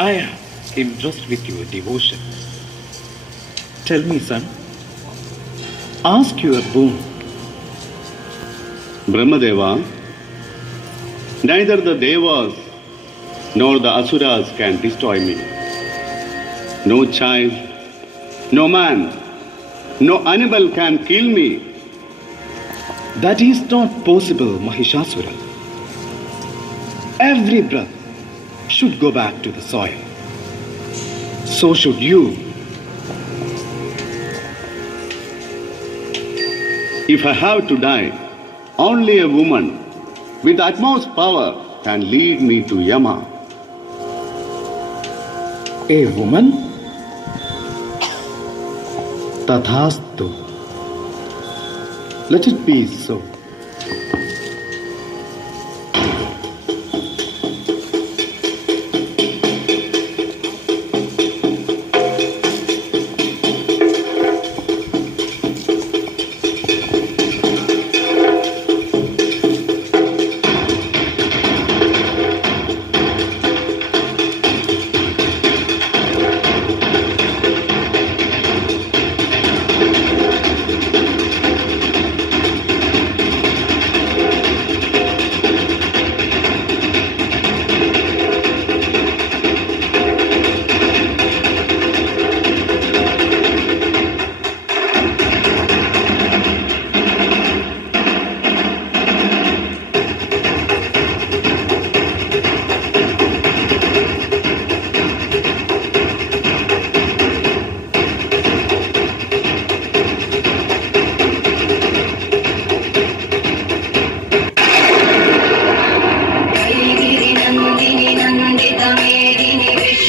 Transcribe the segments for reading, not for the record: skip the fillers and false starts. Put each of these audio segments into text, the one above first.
I am impressed with your devotion. Tell me, son, ask your boon. Brahmadeva, neither the Devas nor the Asuras can destroy me. No child, no man, no animal can kill me. That is not possible, Mahishasura. Every breath should go back to the soil. So should you. If I have to die, only a woman with utmost power can lead me to Yama. A woman? Tathastu. Let it be so.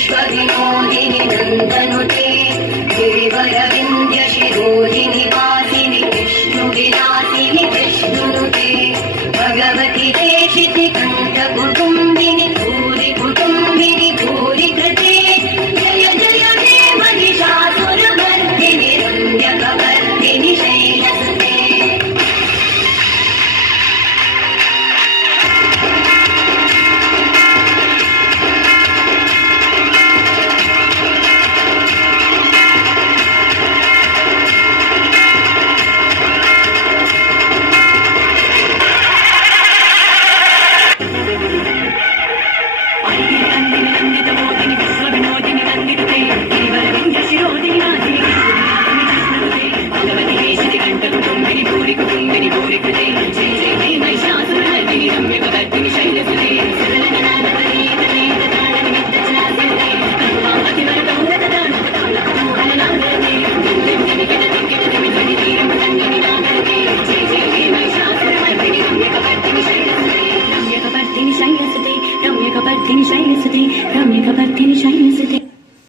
विश्वविनोदिनि नन्दनुते गिरिवरविन्द्यशिरोधिनि